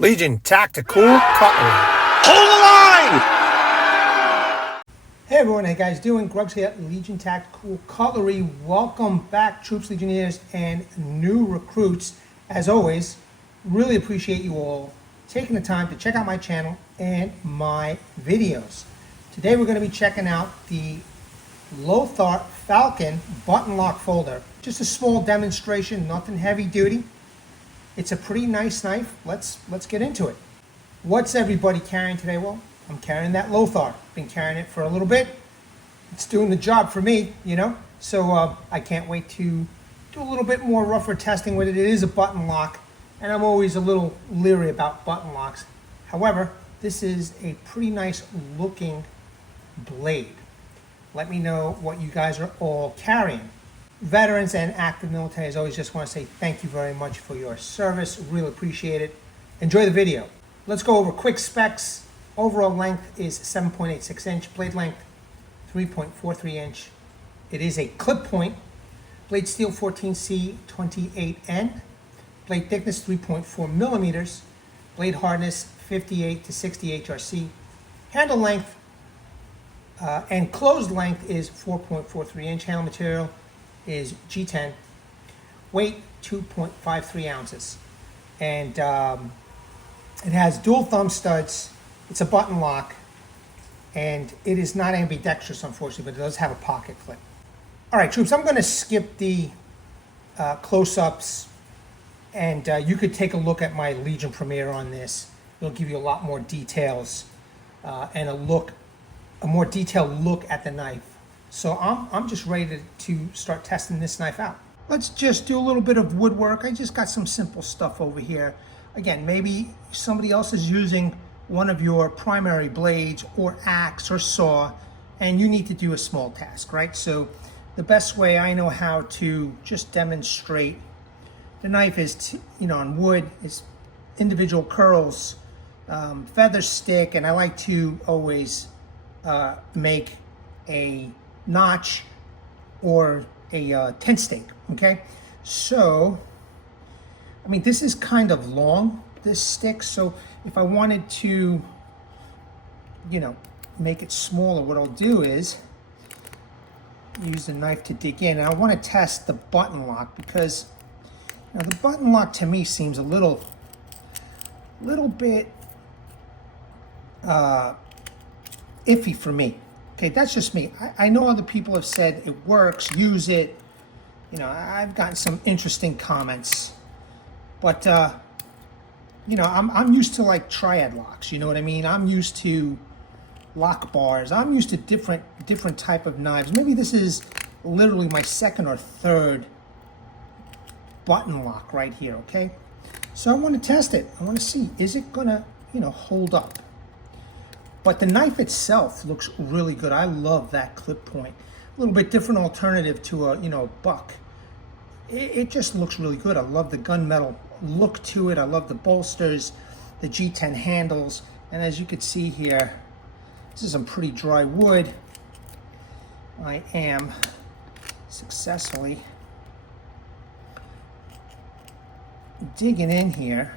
Legion Tactical Cutlery. Hold the line! Hey everyone, how you guys doing? Grugs here at Legion Tactical Cutlery. Welcome back, troops, legionnaires, and new recruits. As always, really appreciate you all taking the time to check out my channel and my videos. Today we're going to be checking out the Lothar Falcon button lock folder. Just a small demonstration, nothing heavy duty. It's a pretty nice knife. Let's get into it. What's everybody carrying today? Well, I'm carrying that Lothar. Been carrying it for a little bit. It's doing the job for me, you know. So I can't wait to do a little bit more rougher testing with it. It is a button lock, and I'm always a little leery about button locks. However, this is a pretty nice looking blade. Let me know what you guys are all carrying. Veterans and active military, as always, just want to say thank you very much for your service. Really appreciate it. Enjoy the video. Let's go over quick specs. Overall length is 7.86 inch. Blade length 3.43 inch. It is a clip point. Blade steel 14C28N. Blade thickness 3.4 millimeters. Blade hardness 58 to 60 HRC. Handle length and closed length is 4.43 inch. Handle material is G10. Weight 2.53 ounces. And it has dual thumb studs. It's a button lock. And it is not ambidextrous, unfortunately, but it does have a pocket clip. All right, troops, I'm going to skip the close-ups. And you could take a look at my Legion premiere on this. It'll give you a lot more details and a more detailed look at the knife. So I'm just ready to start testing this knife out. Let's just do a little bit of woodwork. I just got some simple stuff over here. Again, maybe somebody else is using one of your primary blades or axe or saw, and you need to do a small task, right? So the best way I know how to just demonstrate the knife is, on wood, is individual curls, feather stick, and I like to always make a notch or a tent stake, okay? So, I mean, this is kind of long, this stick, so if I wanted to, make it smaller, what I'll do is use the knife to dig in. And I want to test the button lock because the button lock to me seems a little bit iffy for me. Okay, that's just me. I know other people have said it works, use it. I've gotten some interesting comments, but I'm used to like triad locks. You know what I mean? I'm used to lock bars. I'm used to different type of knives. Maybe this is literally my second or third button lock right here. Okay, so I want to test it. I want to see, is it gonna hold up? But the knife itself looks really good. I love that clip point. A little bit different alternative to a buck. It just looks really good. I love the gunmetal look to it. I love the bolsters, the G10 handles, and as you can see here, this is some pretty dry wood. I am successfully digging in here.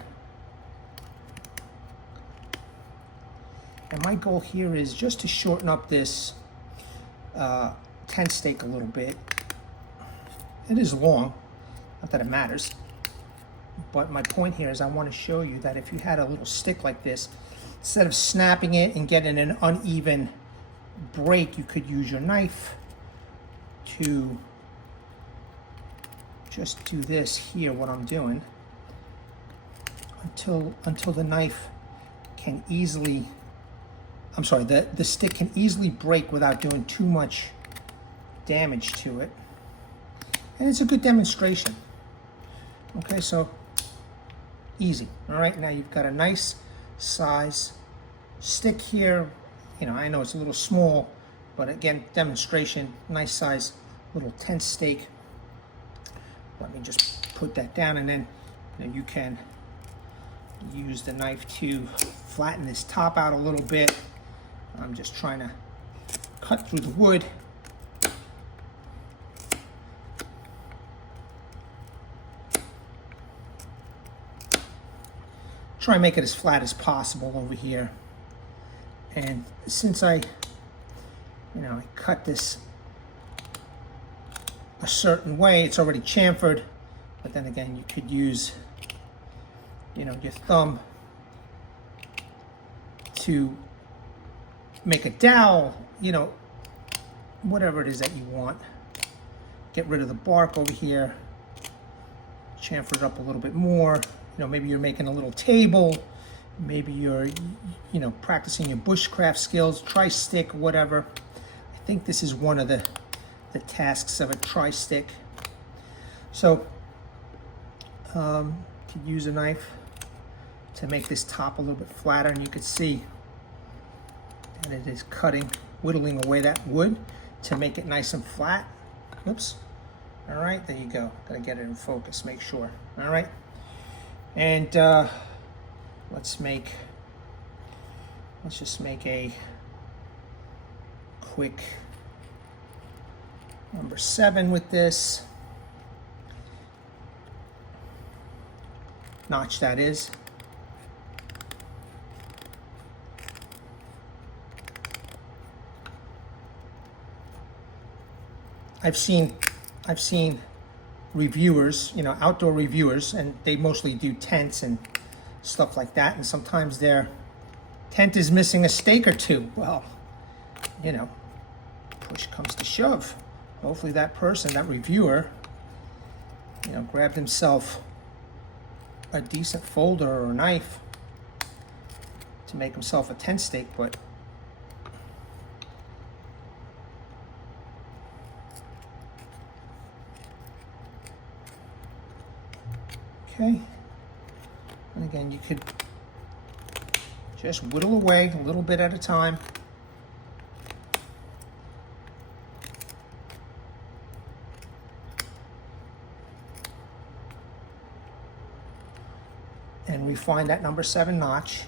And my goal here is just to shorten up this tent stake a little bit. It is long, not that it matters. But my point here is I want to show you that if you had a little stick like this, instead of snapping it and getting an uneven break, you could use your knife to just do this here, what I'm doing, until the knife can easily, the stick can easily break without doing too much damage to it. And it's a good demonstration. Okay, so easy. All right, now you've got a nice size stick here. I know it's a little small, but again, demonstration, nice size little tent stake. Let me just put that down, and then you can use the knife to flatten this top out a little bit. I'm just trying to cut through the wood. try and make it as flat as possible over here. And since I cut this a certain way, it's already chamfered, but then again, you could use, your thumb to make a dowel, whatever it is that you want. Get rid of the bark over here, chamfer it up a little bit more. Maybe you're making a little table, maybe you're, practicing your bushcraft skills, tri-stick, whatever. I think this is one of the tasks of a tri-stick. So, could use a knife to make this top a little bit flatter, and you could see that it is whittling away that wood to make it nice and flat. Oops. All right, there you go. Gotta get it in focus, make sure. All right. And let's just make a quick number 7 with this. Notch, that is. I've seen reviewers, outdoor reviewers, and they mostly do tents and stuff like that, and sometimes their tent is missing a stake or two. Well, push comes to shove. Hopefully that person, that reviewer, grabbed himself a decent folder or a knife to make himself a tent stake, but okay. And again, you could just whittle away a little bit at a time. And refine that number 7 notch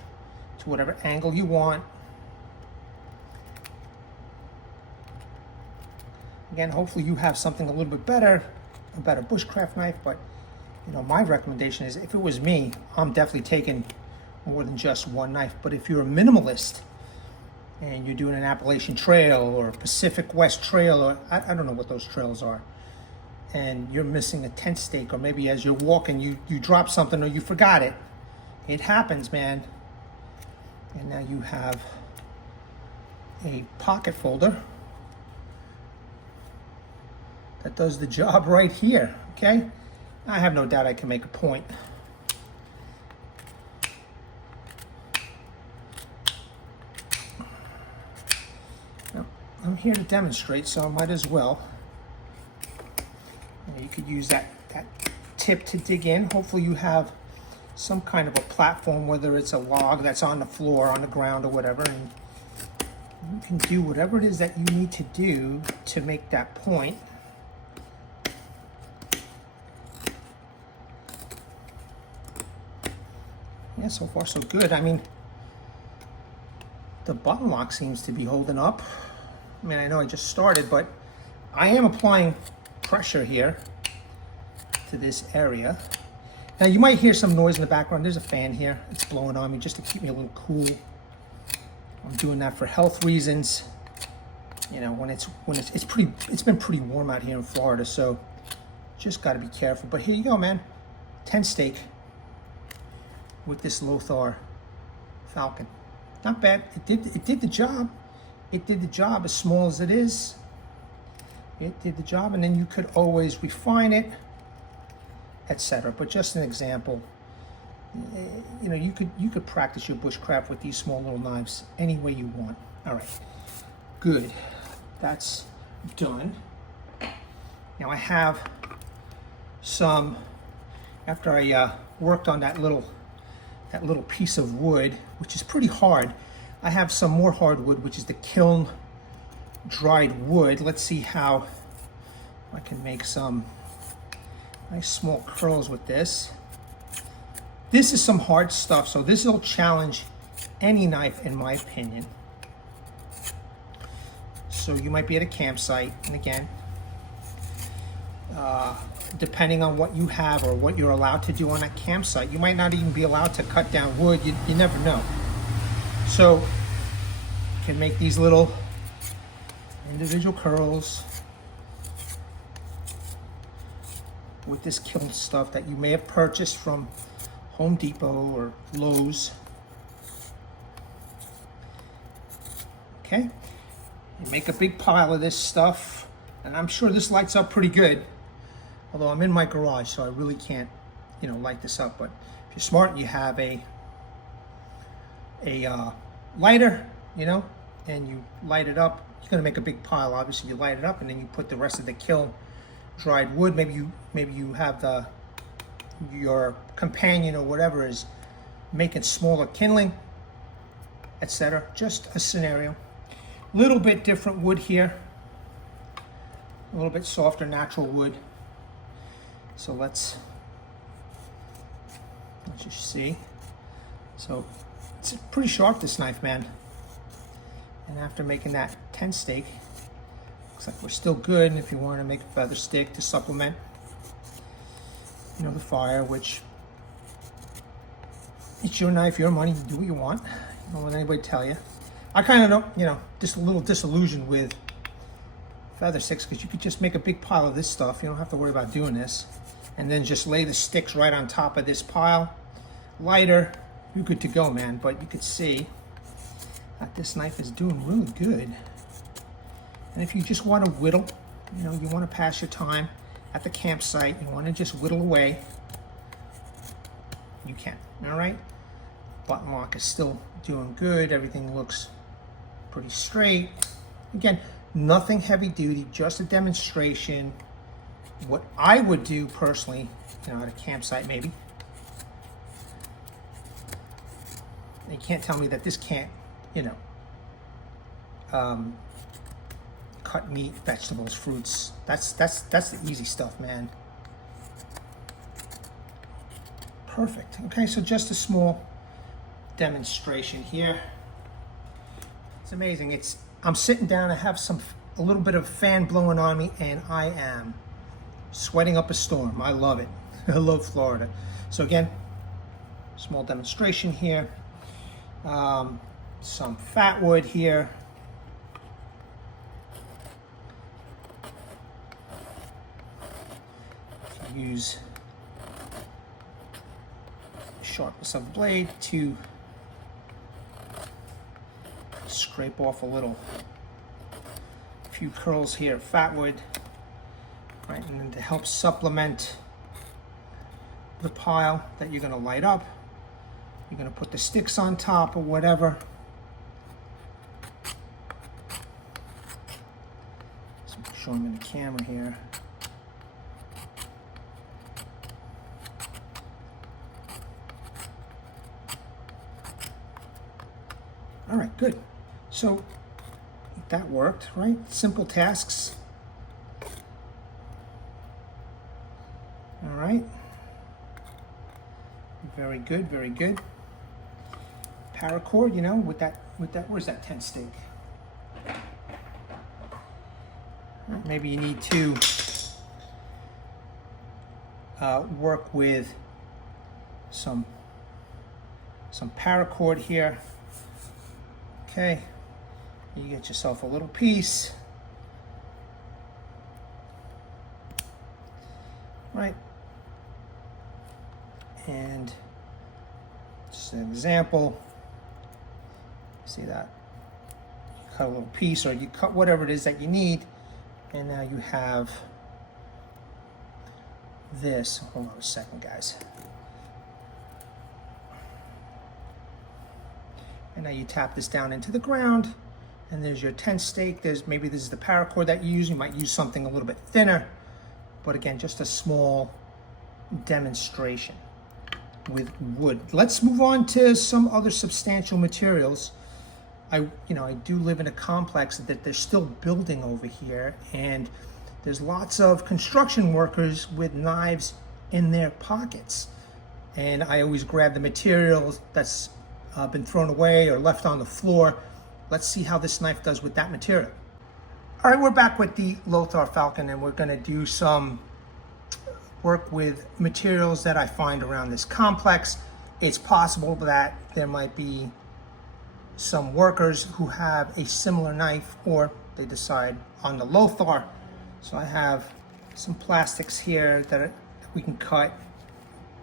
to whatever angle you want. Again, hopefully you have something a little bit better, a better bushcraft knife, but my recommendation is, if it was me, I'm definitely taking more than just one knife. But if you're a minimalist and you're doing an Appalachian Trail or a Pacific West Trail, or I don't know what those trails are, and you're missing a tent stake, or maybe as you're walking you drop something or you forgot it. It happens, man. And now you have a pocket folder that does the job right here, okay? I have no doubt I can make a point. Now, I'm here to demonstrate, so I might as well. You could use that tip to dig in. Hopefully you have some kind of a platform, whether it's a log that's on the floor, on the ground, or whatever, and you can do whatever it is that you need to do to make that point. Yeah, so far so good. I mean, the button lock seems to be holding up. I mean, I know I just started, but I am applying pressure here to this area. Now you might hear some noise in the background. There's a fan here. It's blowing on me just to keep me a little cool. I'm doing that for health reasons. When it's been pretty warm out here in Florida, so just got to be careful. But here you go, man. Tent stake with this Lothar Falcon. Not bad. It did the job. It did the job, as small as it is. It did the job, and then you could always refine it, etc. But just an example, you could practice your bushcraft with these small little knives any way you want. All right, good. That's done. Now I have some, after I worked on that little piece of wood, which is pretty hard, I have some more hardwood, which is the kiln dried wood. Let's see how I can make some nice small curls with this. This is some hard stuff, so this will challenge any knife, in my opinion. So you might be at a campsite, and again, depending on what you have or what you're allowed to do on that campsite. You might not even be allowed to cut down wood. You never know. So you can make these little individual curls with this kiln stuff that you may have purchased from Home Depot or Lowe's. Okay, you make a big pile of this stuff, and I'm sure this lights up pretty good. Although I'm in my garage, so I really can't, light this up. But if you're smart and you have a lighter, and you light it up, you're gonna make a big pile. Obviously, you light it up, and then you put the rest of the kiln dried wood. Maybe you have your companion or whatever is making smaller kindling, etc. Just a scenario. Little bit different wood here. A little bit softer natural wood. So let's just see. So it's pretty sharp, this knife, man. And after making that tent stake, looks like we're still good. And if you want to make a feather stick to supplement, the fire, which it's your knife, your money, you do what you want. Don't let anybody tell you. I kind of don't, just a little disillusioned with feather sticks because you could just make a big pile of this stuff. You don't have to worry about doing this. And then just lay the sticks right on top of this pile. Lighter, you're good to go, man. But you could see that this knife is doing really good. And if you just want to whittle, you want to pass your time at the campsite, you want to just whittle away, you can, all right? Button lock is still doing good. Everything looks pretty straight. Again, nothing heavy duty, just a demonstration. What I would do personally, at a campsite maybe. You can't tell me that this can't, cut meat, vegetables, fruits. That's the easy stuff, man. Perfect. Okay, so just a small demonstration here. It's amazing. I'm sitting down, I have a little bit of fan blowing on me, and I am sweating up a storm. I love it. I love Florida. So again, small demonstration here. Some fat wood here. Use sharpness of blade to scrape off a few curls here, fat wood, right, and then to help supplement the pile that you're going to light up, you're going to put the sticks on top or whatever. So show them in the camera here. All right, good. So that worked, right? Simple tasks. All right. Very good, very good. Paracord, with that, where's that tent stake? Maybe you need to work with some paracord here. Okay, you get yourself a little piece, right? And just an example, see that? You cut a little piece, or you cut whatever it is that you need, and now you have this. Hold on a second, guys. And now you tap this down into the ground, and there's your tent stake. Maybe this is the paracord that you use. You might use something a little bit thinner, but again, just a small demonstration with wood. Let's move on to some other substantial materials. I do live in a complex that they're still building over here, and there's lots of construction workers with knives in their pockets. And I always grab the materials that's been thrown away or left on the floor. Let's see how this knife does with that material. All right, we're back with the Lothar Falcon, and we're gonna do some work with materials that I find around this complex. It's possible that there might be some workers who have a similar knife, or they decide on the Lothar. So I have some plastics here that we can cut,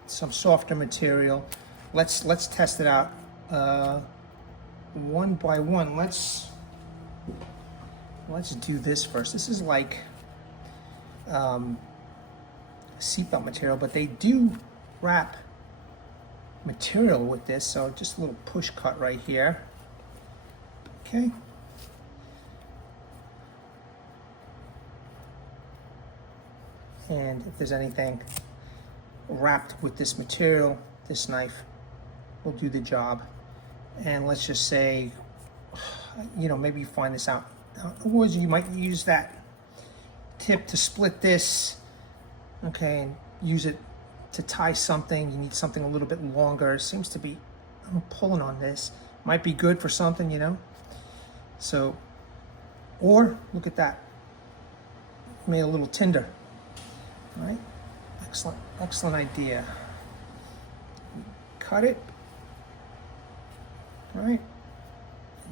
some softer material. Let's test it out one by one. Let's do this first. This is like seatbelt material, but they do wrap material with this, so just a little push cut right here. Okay. And if there's anything wrapped with this material, this knife will do the job. And let's just say, maybe you find this out in the woods, you might use that tip to split this, okay, and use it to tie something. You need something a little bit longer. It seems to be, I'm pulling on this. Might be good for something, So, or look at that. Made a little tinder. All right, excellent idea. Cut it. All right,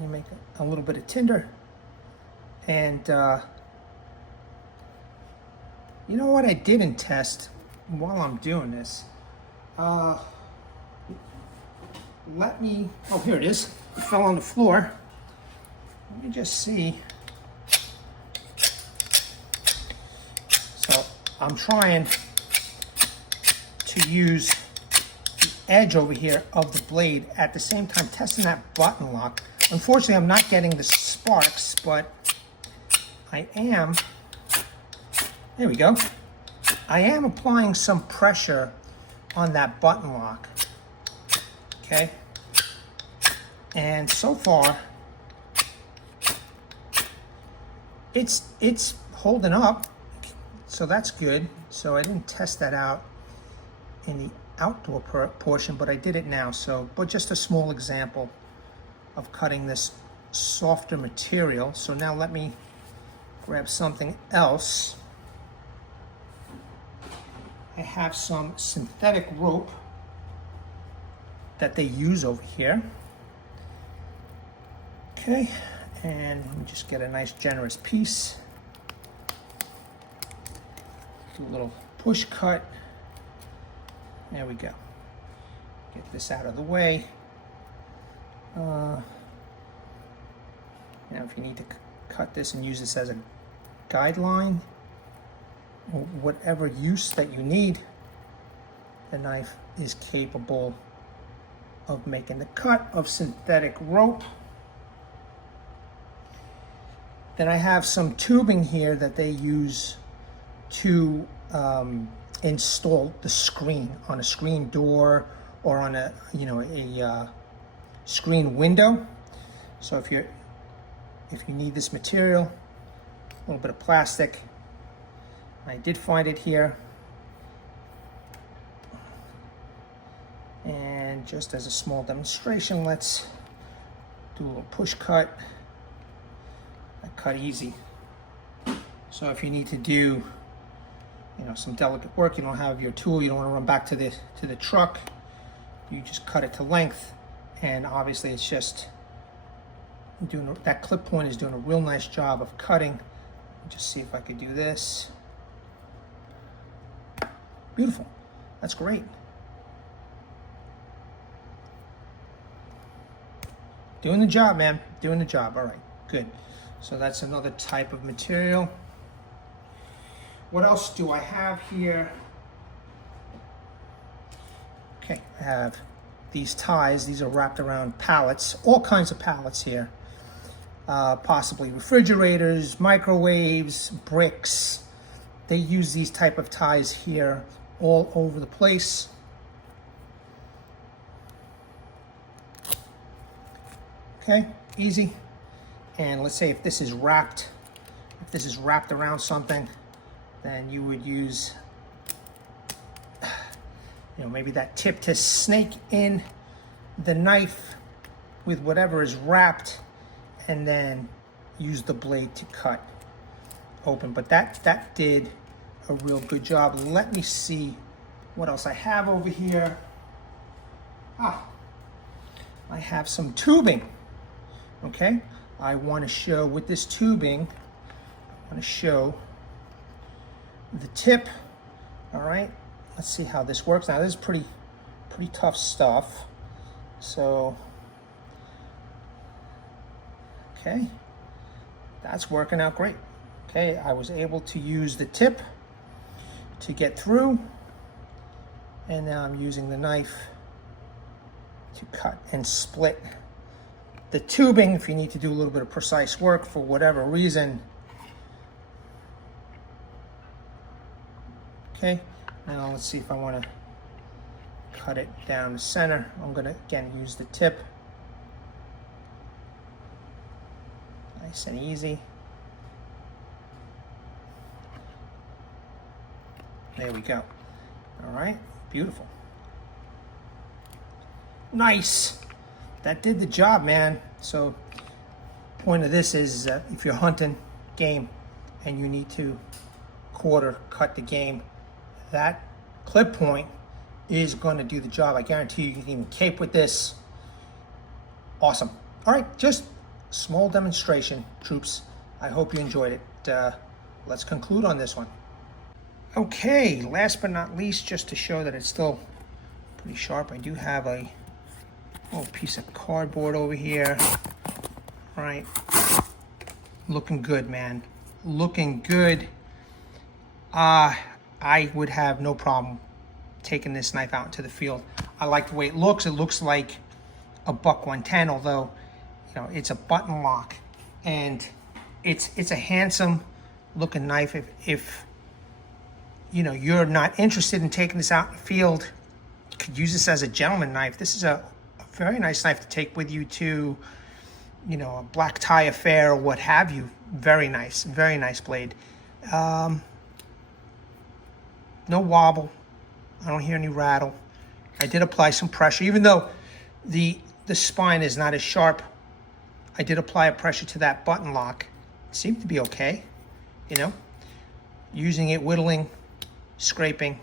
you make a little bit of tinder. And you know what I didn't test while I'm doing this? Oh, here it is. It fell on the floor. Let me just see. So I'm trying to use the edge over here of the blade at the same time testing that button lock. Unfortunately, I'm not getting the sparks, but I am, there we go. I am applying some pressure on that button lock, okay? And so far, it's holding up, so that's good. So I didn't test that out in the outdoor portion, but I did it now. But just a small example of cutting this softer material. So now let me grab something else. I have some synthetic rope that they use over here. Okay, and let me just get a nice generous piece. Do a little push cut. There we go. Get this out of the way. Now if you need to cut this and use this as a guideline, or whatever use that you need, the knife is capable of making the cut of synthetic rope. Then I have some tubing here that they use to install the screen on a screen door or on a screen window. So if you need this material, a little bit of plastic. I did find it here. And just as a small demonstration, let's do a little push cut. I cut easy. So if you need to do, some delicate work, you don't have your tool, you don't want to run back to the truck, you just cut it to length. And obviously it's just that clip point is doing a real nice job of cutting. Just see if I could do this. Beautiful. That's great. Doing the job, man. Doing the job. All right, good. So that's another type of material. What else do I have here? Okay, I have these ties. These are wrapped around pallets, all kinds of pallets here. Possibly refrigerators, microwaves, bricks. They use these type of ties here all over the place. Okay, easy. And let's say if this is wrapped around something, then you would use, maybe that tip to snake in the knife with whatever is wrapped, and then use the blade to cut open. But that did a real good job. Let me see what else I have over here. I have some tubing, okay? I want to show with this tubing, I want to show the tip, all right? Let's see how this works. Now, this is pretty tough stuff. So, okay, that's working out great. Okay, I was able to use the tip to get through, and now I'm using the knife to cut and split the tubing if you need to do a little bit of precise work for whatever reason. Okay, now let's see if I want to cut it down the center. I'm going to again use the tip. Nice and easy. There we go. All right, beautiful. Nice. That did the job, man. So point of this is if you're hunting game and you need to quarter cut the game, that clip point is going to do the job. I guarantee you can even cape with this. Awesome. All right, just small demonstration, troops. I hope you enjoyed it. Let's conclude on this one. Okay, last but not least, just to show that it's still pretty sharp, I do have a little piece of cardboard over here. All right, looking good, man. Looking good. I would have no problem taking this knife out into the field. I like the way it looks. It looks like a buck 110, although you know it's a button lock, and it's a handsome looking knife. If you know you're not interested in taking this out in the field, you could use this as a gentleman knife. This is a very nice knife to take with you to, you know, a black tie affair or what have you. Very nice blade. No wobble. I don't hear any rattle. I did apply some pressure, even though the spine is not as sharp. I did apply a pressure to that button lock. It seemed to be okay, you know. Using it, whittling, scraping.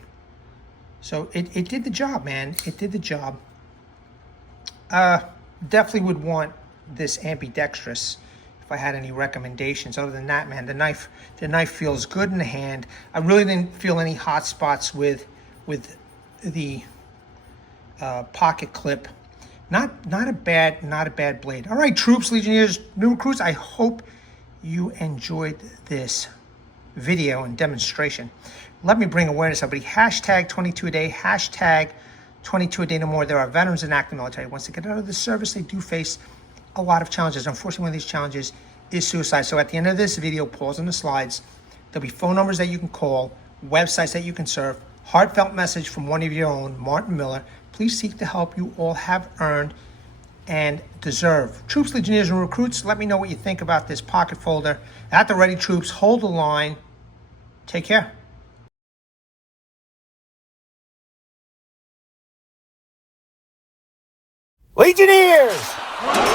So it did the job, man. It did the job. Definitely would want this ambidextrous if I had any recommendations. Other than that, man, the knife feels good in the hand. I really didn't feel any hot spots with the pocket clip. Not a bad blade. All right, troops, legionnaires, new recruits, I hope you enjoyed this video and demonstration. Let me bring awareness, everybody. Hashtag 22 a day, hashtag 22 a day no more. There are veterans in active military. Once they get out of the service, they do face a lot of challenges. Unfortunately, one of these challenges is suicide. So at the end of this video, pause on the slides. There'll be phone numbers that you can call, websites that you can surf, heartfelt message from one of your own, Martin Miller. Please seek the help you all have earned and deserve. Troops, legionnaires, and recruits, let me know what you think about this pocket folder. At the ready, troops, hold the line. Take care. Legionnaires!